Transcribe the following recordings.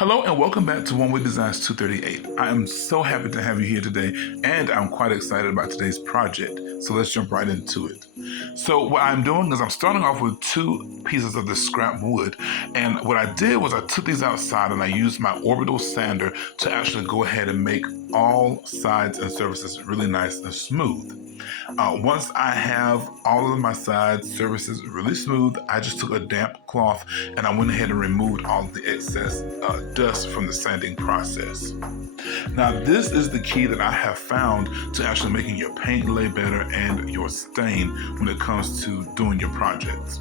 Hello and welcome back to One Way Designs 238. I am so happy to have you here today, and I'm quite excited about today's project. So let's jump right into it. So what I'm doing is I'm starting off with two pieces of this scrap wood, and what I did was I took these outside and I used my orbital sander to actually go ahead and make all sides and surfaces really nice and smooth. Once I have all of my sides surfaces really smooth, I just took a damp cloth and I went ahead and removed all of the excess dust from the sanding process. Now this is the key that I have found to actually making your paint lay better and your stain when it comes to doing your projects.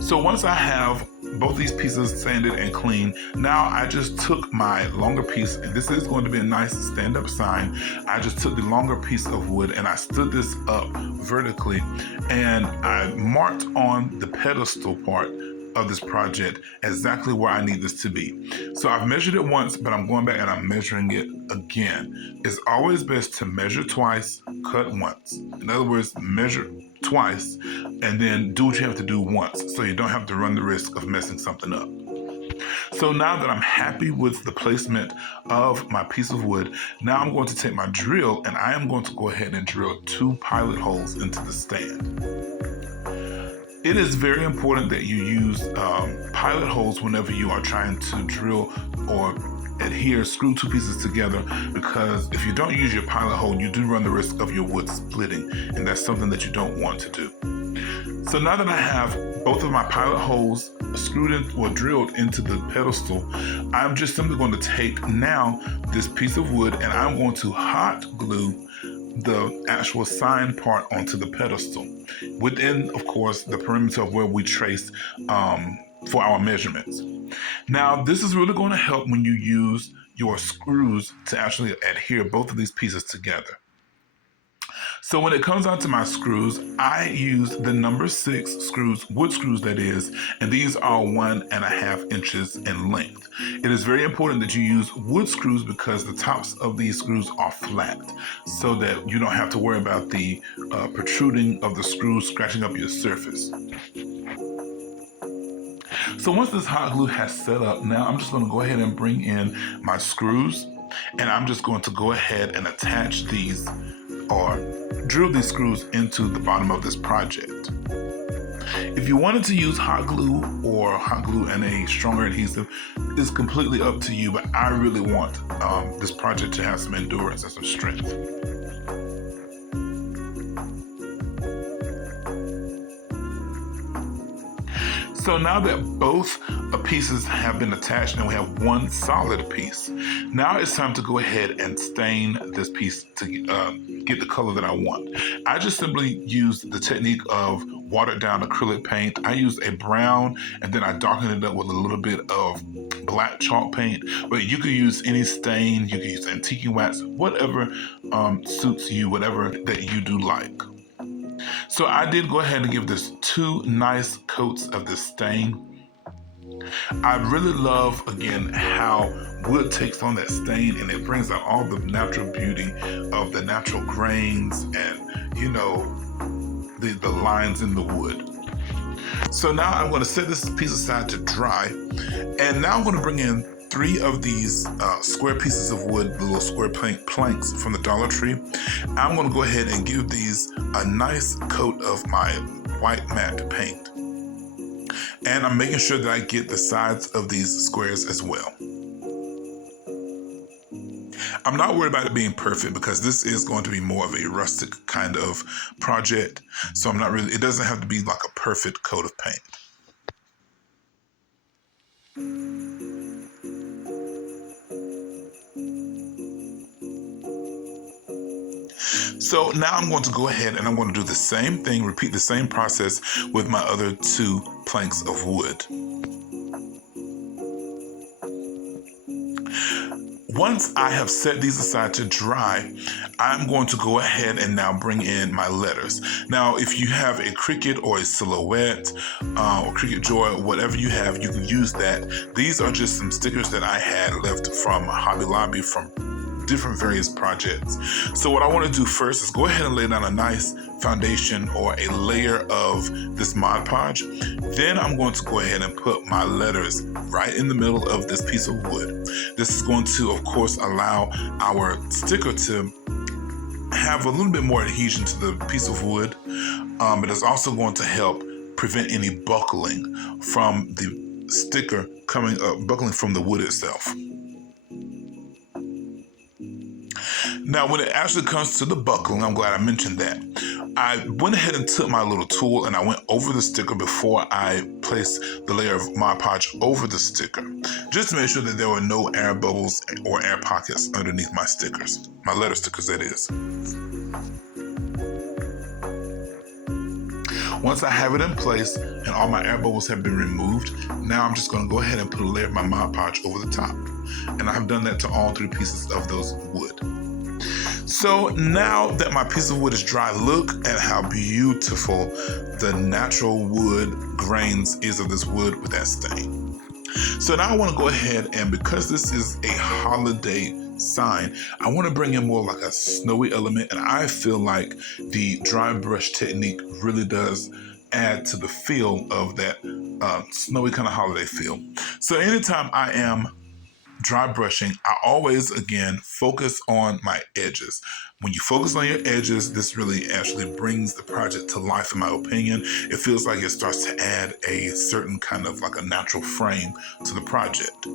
So once I have both these pieces sanded and clean, now I just took my longer piece, and this is going to be a nice stand-up sign. I just took the longer piece of wood and I stood this up vertically, and I marked on the pedestal part of this project exactly where I need this to be. So I've measured it once, but I'm going back and I'm measuring it again. It's always best to measure twice, cut once. In other words, measure twice and then do what you have to do once so you don't have to run the risk of messing something up. So now that I'm happy with the placement of my piece of wood, now I'm going to take my drill and I am going to go ahead and drill 2 pilot holes into the stand. It is very important that you use pilot holes whenever you are trying to drill or screw 2 pieces together, because if you don't use your pilot hole, you do run the risk of your wood splitting, and that's something that you don't want to do. So now that I have both of my pilot holes screwed in or drilled into the pedestal, I'm just simply going to take now this piece of wood and I'm going to hot glue the actual sign part onto the pedestal within, of course, the perimeter of where we traced for our measurements. Now, this is really going to help when you use your screws to actually adhere both of these pieces together. So when it comes down to my screws, I use the number 6 screws, wood screws that is, and these are 1.5 inches in length. It is very important that you use wood screws because the tops of these screws are flat, so that you don't have to worry about the protruding of the screws scratching up your surface. So once this hot glue has set up, now I'm just going to go ahead and bring in my screws, and I'm just going to go ahead and attach these or drill these screws into the bottom of this project. If you wanted to use hot glue or hot glue and a stronger adhesive, it's completely up to you, but I really want this project to have some endurance and some strength. So now that both pieces have been attached and we have one solid piece, now it's time to go ahead and stain this piece to get the color that I want. I just simply use the technique of watered down acrylic paint. I use a brown and then I darken it up with a little bit of black chalk paint, but you could use any stain, you could use antique wax, whatever suits you, whatever that you do like. So I did go ahead and give this 2 nice coats of this stain. I really love, again, how wood takes on that stain and it brings out all the natural beauty of the natural grains and, you know, the lines in the wood. So now I'm going to set this piece aside to dry, and now I'm going to bring in 3 of these square pieces of wood, the little square planks from the Dollar Tree. I'm going to go ahead and give these a nice coat of my white matte paint. And I'm making sure that I get the sides of these squares as well. I'm not worried about it being perfect because this is going to be more of a rustic kind of project. So it doesn't have to be like a perfect coat of paint. So now I'm going to go ahead and I'm going to do the same thing, repeat the same process with my other 2 planks of wood. Once I have set these aside to dry, I'm going to go ahead and now bring in my letters. Now, if you have a Cricut or a Silhouette or Cricut Joy, whatever you have, you can use that. These are just some stickers that I had left from Hobby Lobby from different various projects. So what I want to do first is go ahead and lay down a nice foundation or a layer of this Mod Podge. Then I'm going to go ahead and put my letters right in the middle of this piece of wood. This is going to, of course, allow our sticker to have a little bit more adhesion to the piece of wood. It is also going to help prevent any buckling from the sticker coming up, buckling from the wood itself. Now, when it actually comes to the buckling, I'm glad I mentioned that. I went ahead and took my little tool and I went over the sticker before I placed the layer of Mod Podge over the sticker, just to make sure that there were no air bubbles or air pockets underneath my stickers, my letter stickers that is. Once I have it in place and all my air bubbles have been removed, now I'm just going to go ahead and put a layer of my Mod Podge over the top. And I've done that to all 3 pieces of those wood. So now that my piece of wood is dry, look at how beautiful the natural wood grains is of this wood with that stain. So now I want to go ahead, and because this is a holiday sign, I want to bring in more like a snowy element, and I feel like the dry brush technique really does add to the feel of that snowy kind of holiday feel. So anytime I am dry brushing, I always, again, focus on my edges. When you focus on your edges, this really actually brings the project to life, in my opinion. It feels like it starts to add a certain kind of like a natural frame to the project.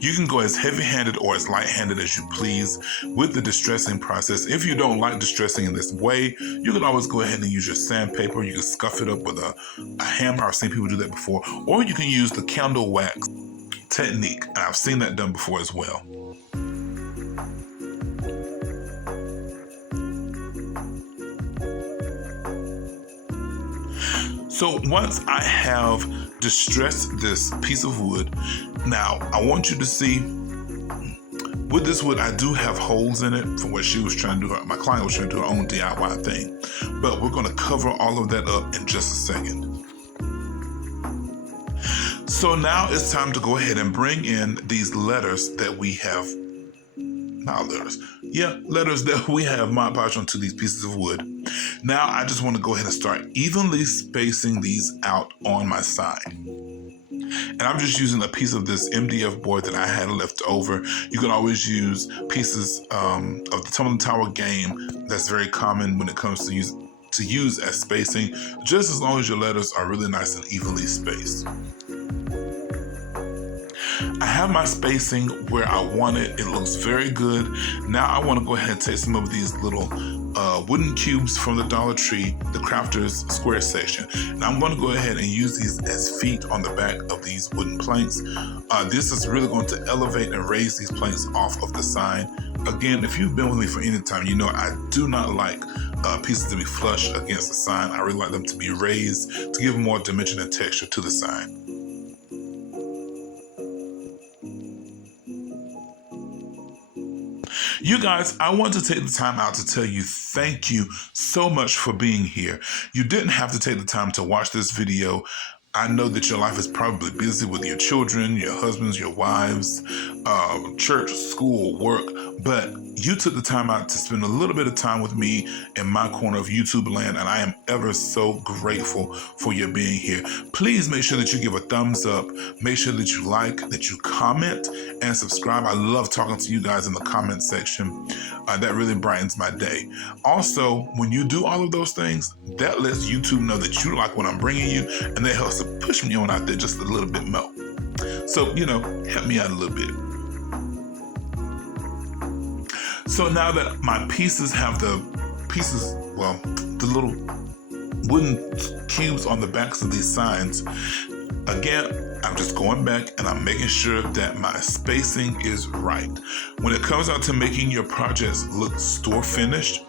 You can go as heavy-handed or as light-handed as you please with the distressing process. If you don't like distressing in this way, you can always go ahead and use your sandpaper. You can scuff it up with a hammer. I've seen people do that before. Or you can use the candle wax technique, and I've seen that done before as well. So once I have distressed this piece of wood, now I want you to see with this wood, I do have holes in it from what she was trying to do. My client was trying to do her own DIY thing, but we're going to cover all of that up in just a second. So now it's time to go ahead and bring in these letters that we have, letters that we have Mod Podge onto these pieces of wood. Now I just want to go ahead and start evenly spacing these out on my side. And I'm just using a piece of this MDF board that I had left over. You can always use pieces of the Tumbling Tower game. That's very common when it comes to use as spacing, just as long as your letters are really nice and evenly spaced. I have my spacing where I want it. It looks very good. Now I want to go ahead and take some of these little wooden cubes from the Dollar Tree, the Crafters Square section. And I'm going to go ahead and use these as feet on the back of these wooden planks. This is really going to elevate and raise these planks off of the sign. Again, if you've been with me for any time, you know I do not like pieces to be flush against the sign. I really like them to be raised to give more dimension and texture to the sign. You guys, I want to take the time out to tell you thank you so much for being here. You didn't have to take the time to watch this video. I know that your life is probably busy with your children, your husbands, your wives, church, school, work, but you took the time out to spend a little bit of time with me in my corner of YouTube land, and I am ever so grateful for your being here. Please make sure that you give a thumbs up, make sure that you like, that you comment, and subscribe. I love talking to you guys in the comment section. That really brightens my day. Also, when you do all of those things, that lets YouTube know that you like what I'm bringing you, and that helps to push me on out there just a little bit more. So, help me out a little bit. So now that my pieces have the little wooden cubes on the backs of these signs, again, I'm just going back and I'm making sure that my spacing is right. When it comes out to making your projects look store finished,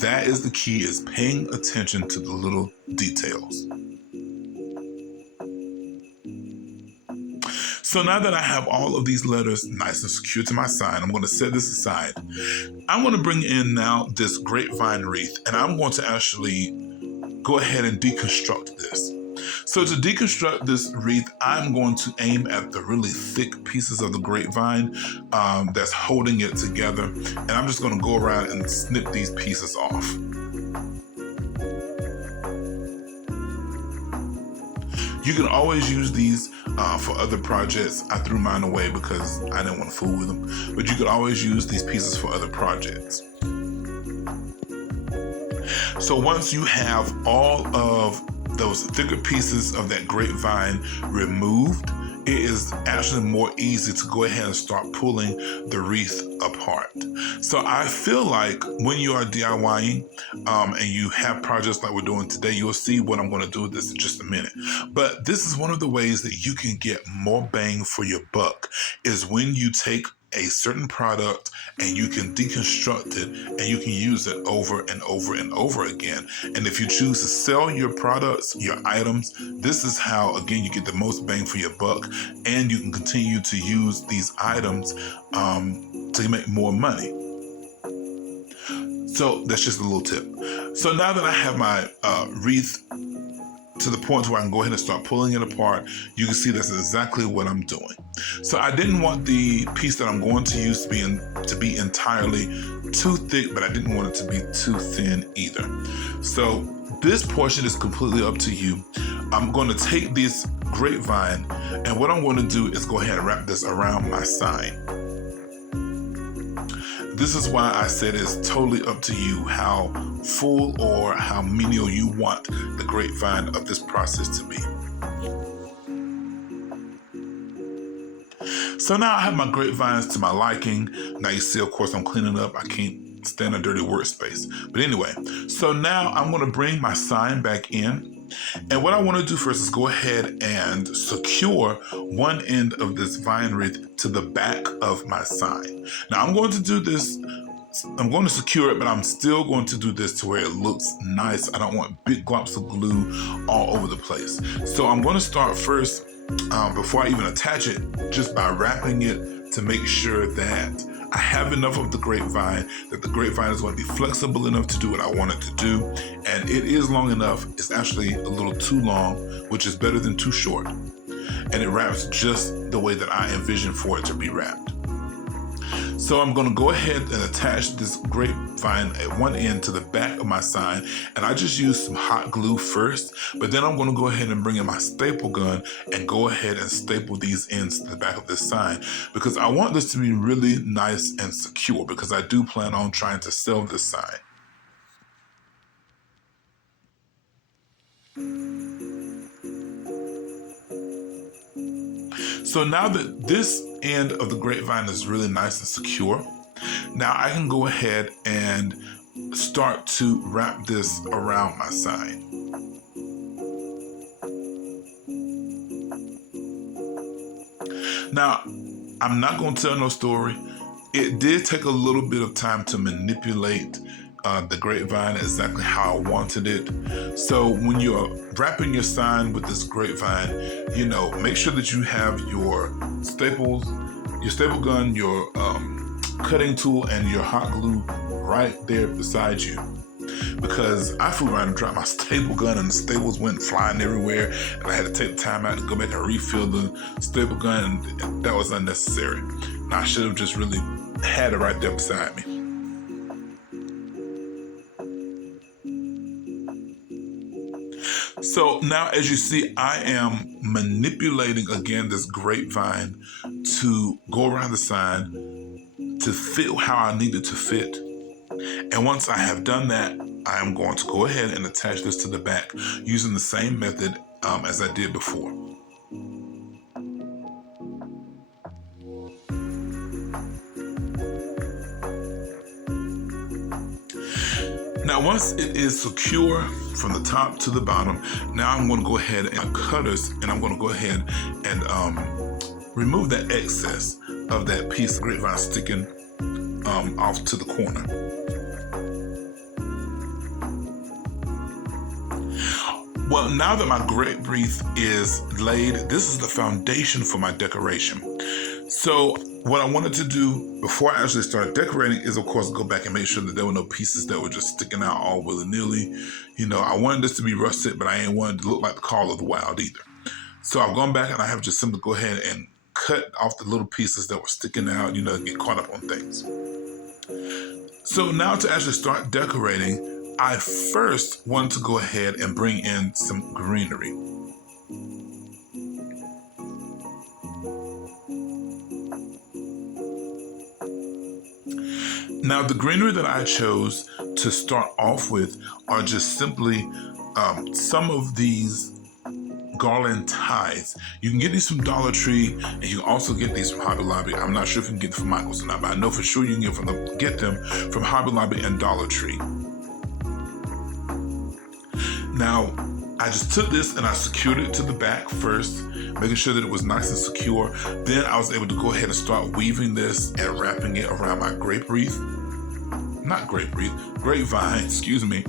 that is the key, is paying attention to the little details. So now that I have all of these letters nice and secure to my sign, I'm going to set this aside. I'm going to bring in now this grapevine wreath, and I'm going to actually go ahead and deconstruct this. So to deconstruct this wreath, I'm going to aim at the really thick pieces of the grapevine that's holding it together. And I'm just going to go around and snip these pieces off. You can always use these for other projects. I threw mine away because I didn't want to fool with them. But you could always use these pieces for other projects. So once you have all of those thicker pieces of that grapevine removed, it is actually more easy to go ahead and start pulling the wreath apart. So I feel like when you are DIYing and you have projects like we're doing today, you'll see what I'm going to do with this in just a minute. But this is one of the ways that you can get more bang for your buck, is when you take a certain product and you can deconstruct it and you can use it over and over and over again. And if you choose to sell your products, your items, this is how, again, you get the most bang for your buck, and you can continue to use these items to make more money. So that's just a little tip. So now that I have my wreath to the point where I can go ahead and start pulling it apart, you can see that's exactly what I'm doing. So I didn't want the piece that I'm going to use to be entirely too thick, but I didn't want it to be too thin either. So this portion is completely up to you. I'm going to take this grapevine, and what I'm going to do is go ahead and wrap this around my sign. This is why I said it's totally up to you how full or how menial you want the grapevine of this process to be. So now I have my grapevines to my liking. Now you see, of course, I'm cleaning up. I can't stand a dirty workspace. But anyway, so now I'm going to bring my sign back in. And what I want to do first is go ahead and secure one end of this vine wreath to the back of my sign. Now I'm going to do this, I'm going to secure it, but I'm still going to do this to where it looks nice. I don't want big globs of glue all over the place. So I'm going to start first, before I even attach it, just by wrapping it to make sure that I have enough of the grapevine, that the grapevine is going to be flexible enough to do what I want it to do. And it is long enough. It's actually a little too long, which is better than too short. And it wraps just the way that I envision for it to be wrapped. So I'm going to go ahead and attach this grapevine at one end to the back of my sign. And I just used some hot glue first, but then I'm going to go ahead and bring in my staple gun and go ahead and staple these ends to the back of this sign, because I want this to be really nice and secure, because I do plan on trying to sell this sign. So now that this end of the grapevine is really nice and secure, now I can go ahead and start to wrap this around my sign. Now, I'm not going to tell no story. It did take a little bit of time to manipulate the grapevine exactly how I wanted it. So when you're wrapping your sign with this grapevine, you know, make sure that you have your staples, your staple gun, your cutting tool, and your hot glue right there beside you. Because I flew around and dropped my staple gun and the staples went flying everywhere, and I had to take the time out to go back and refill the staple gun, and that was unnecessary. And I should have just really had it right there beside me. So now, as you see, I am manipulating again this grapevine to go around the sign to fit how I need it to fit. And once I have done that, I am going to go ahead and attach this to the back using the same method as I did before. Now, once it is secure from the top to the bottom, now I'm going to go ahead and cutters, and I'm going to go ahead and remove that excess of that piece of grapevine sticking off to the corner. Well, now that my grape wreath is laid, this is the foundation for my decoration. So what I wanted to do before I actually started decorating is, of course, go back and make sure that there were no pieces that were just sticking out all willy-nilly. You know, I wanted this to be rustic, but I ain't wanted to look like the Call of the Wild either. So I've gone back and I have just simply go ahead and cut off the little pieces that were sticking out, you know, get caught up on things. So now to actually start decorating, I first wanted to go ahead and bring in some greenery. Now, the greenery that I chose to start off with are just simply some of these garland ties. You can get these from Dollar Tree, and you can also get these from Hobby Lobby. I'm not sure if you can get them from Michael's or not, but I know for sure you can get them from Hobby Lobby and Dollar Tree. Now, I just took this and I secured it to the back first, making sure that it was nice and secure. Then I was able to go ahead and start weaving this and wrapping it around my grapevine, excuse me,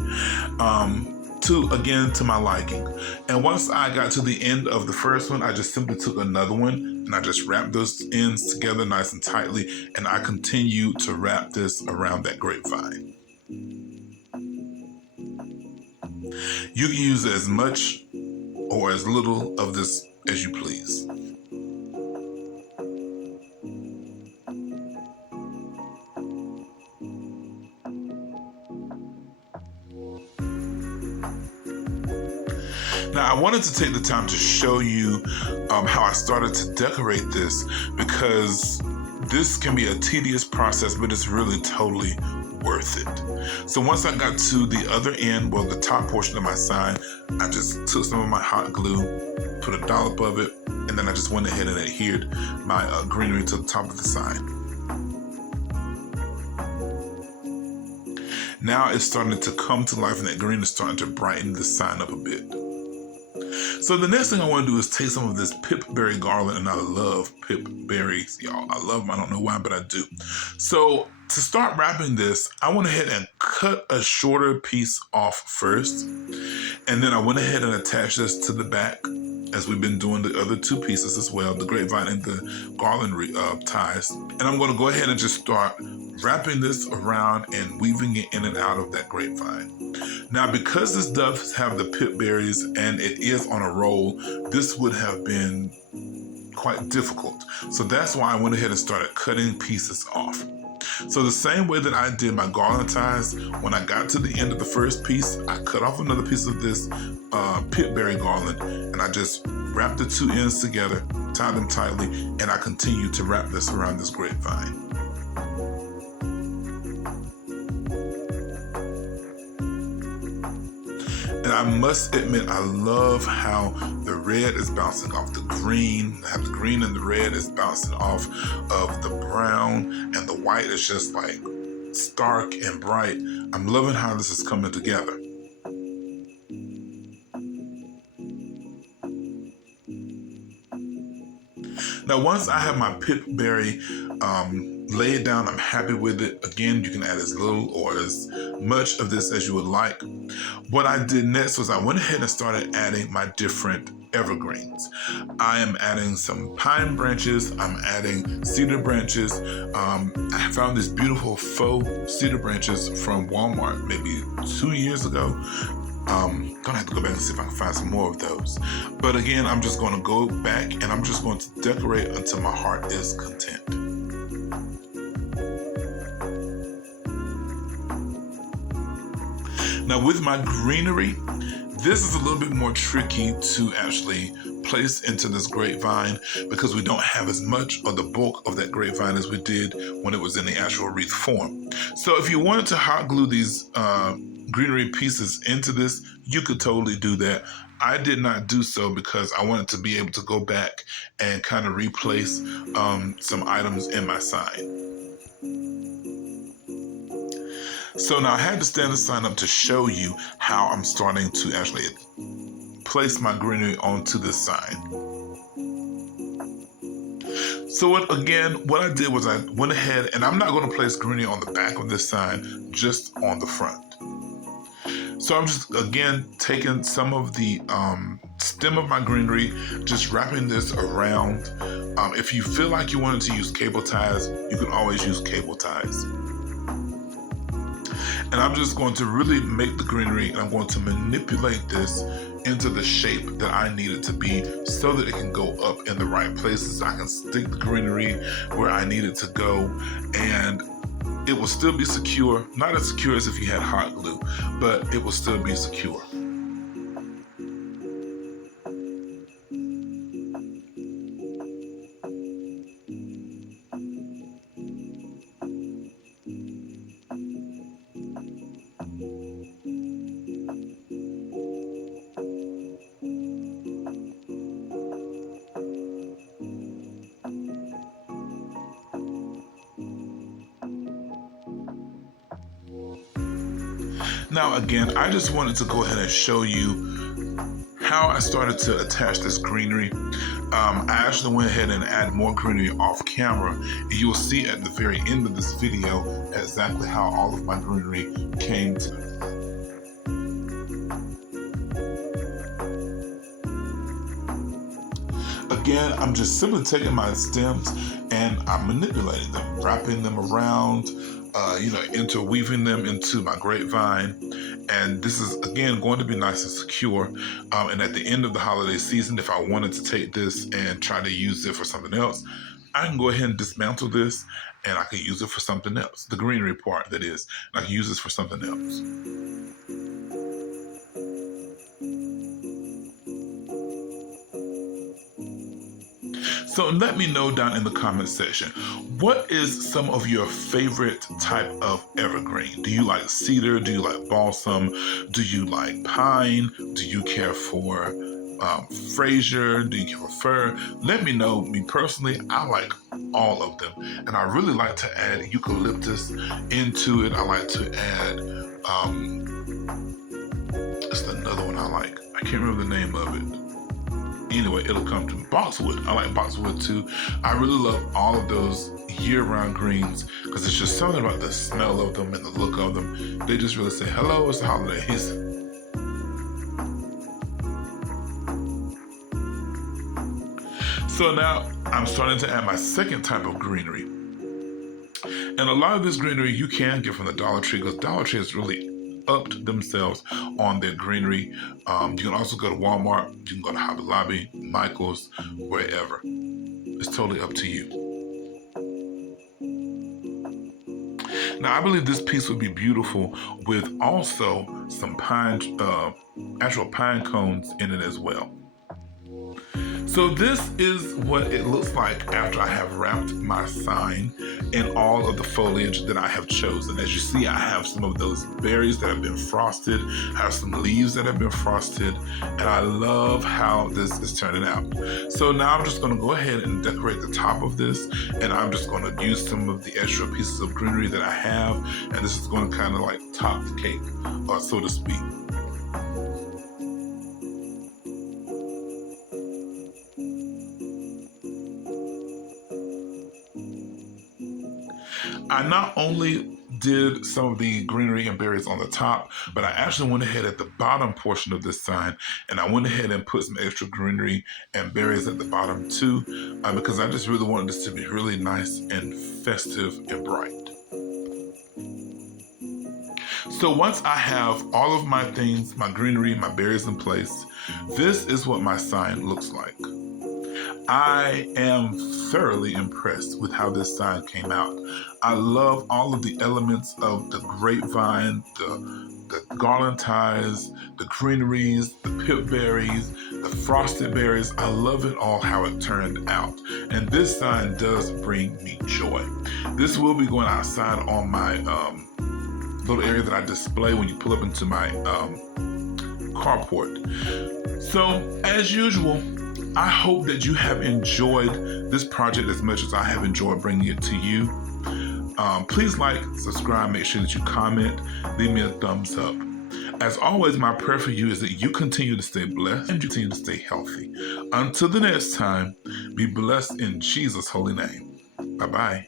to my liking. And once I got to the end of the first one, I just simply took another one and I just wrapped those ends together nice and tightly, and I continued to wrap this around that grapevine. You can use as much or as little of this as you please. Now, I wanted to take the time to show you how I started to decorate this, because this can be a tedious process, but it's really totally worth it. So once I got to the other end, well, the top portion of my sign, I just took some of my hot glue, put a dollop of it, and then I just went ahead and adhered my greenery to the top of the sign. Now it's starting to come to life, and that green is starting to brighten the sign up a bit. So the next thing I want to do is take some of this pip berry garland, and I love pip berries, y'all. I love them. I don't know why, but I do. So to start wrapping this, I went ahead and cut a shorter piece off first, and then I went ahead and attached this to the back, as we've been doing the other two pieces as well, the grapevine and the garland ties. And I'm going to go ahead and just start wrapping this around and weaving it in and out of that grapevine. Now, because this does have the pip berries and it is on a roll, this would have been quite difficult. So that's why I went ahead and started cutting pieces off. So the same way that I did my garland ties, when I got to the end of the first piece, I cut off another piece of this pip berry garland, and I just wrapped the two ends together, tied them tightly, and I continued to wrap this around this grapevine. And I must admit, I love how the red is bouncing off the green, how the green and the red is bouncing off of the brown, and the white is just like stark and bright. I'm loving how this is coming together. Now, once I have my pip berry laid down, I'm happy with it. Again, you can add as little or as much of this as you would like. What I did next was I went ahead and started adding my different evergreens. I am adding some pine branches. I'm adding cedar branches. I found these beautiful faux cedar branches from Walmart maybe 2 years ago. Gonna have to go back and see if I can find some more of those. But again, I'm just going to go back and I'm just going to decorate until my heart is content. Now, with my greenery, this is a little bit more tricky to actually place into this grapevine because we don't have as much of the bulk of that grapevine as we did when it was in the actual wreath form. So if you wanted to hot glue these greenery pieces into this, you could totally do that. I did not do so because I wanted to be able to go back and kind of replace some items in my sign. So now I had to stand the sign up to show you how I'm starting to actually place my greenery onto this sign. So what I did was I went ahead, and I'm not going to place greenery on the back of this sign, just on the front. So I'm just, again, taking some of the stem of my greenery, just wrapping this around. If you feel like you wanted to use cable ties, you can always use cable ties. And I'm just going to really make the greenery, and I'm going to manipulate this into the shape that I need it to be so that it can go up in the right places. I can stick the greenery where I need it to go, and it will still be secure. Not as secure as if you had hot glue, but it will still be secure. Now again, I just wanted to go ahead and show you how I started to attach this greenery. I actually went ahead and add more greenery off camera, and you will see at the very end of this video exactly how all of my greenery came to. Again, I'm just simply taking my stems and I'm manipulating them, wrapping them around, interweaving them into my grapevine. And this is, again, going to be nice and secure. And at the end of the holiday season, if I wanted to take this and try to use it for something else, I can go ahead and dismantle this and I can use it for something else. The greenery part, that is. And I can use this for something else. So let me know down in the comment section, what is some of your favorite type of evergreen? Do you like cedar? Do you like balsam? Do you like pine? Do you care for Fraser? Do you care for fir? Let me know. Me personally, I like all of them. And I really like to add eucalyptus into it. I like to add, it's another one I like. I can't remember the name of it. Anyway, it'll come to me. Boxwood. I like boxwood too. I really love all of those year-round greens because it's just something about the smell of them and the look of them. They just really say, hello, it's the holidays. So now I'm starting to add my second type of greenery. And a lot of this greenery you can get from the Dollar Tree because Dollar Tree has really upped themselves on their greenery. You can also go to Walmart, you can go to Hobby Lobby, Michael's, wherever. It's totally up to you. Now I believe this piece would be beautiful with also some pine, actual pine cones in it as well. So this is what it looks like after I have wrapped my sign in all of the foliage that I have chosen. As you see, I have some of those berries that have been frosted, I have some leaves that have been frosted, and I love how this is turning out. So now I'm just gonna go ahead and decorate the top of this, and I'm just gonna use some of the extra pieces of greenery that I have, and this is gonna kind of like top the cake, so to speak. I not only did some of the greenery and berries on the top, but I actually went ahead at the bottom portion of this sign and I went ahead and put some extra greenery and berries at the bottom too, because I just really wanted this to be really nice and festive and bright. So once I have all of my things, my greenery, my berries in place, this is what my sign looks like. I am thoroughly impressed with how this sign came out. I love all of the elements of the grapevine, the garland ties, the greeneries, the pip berries, the frosted berries. I love it all how it turned out. And this sign does bring me joy. This will be going outside on my little area that I display when you pull up into my carport. So as usual, I hope that you have enjoyed this project as much as I have enjoyed bringing it to you. Please like, subscribe, make sure that you comment, leave me a thumbs up. As always, my prayer for you is that you continue to stay blessed and you continue to stay healthy. Until the next time, be blessed in Jesus' holy name. Bye-bye.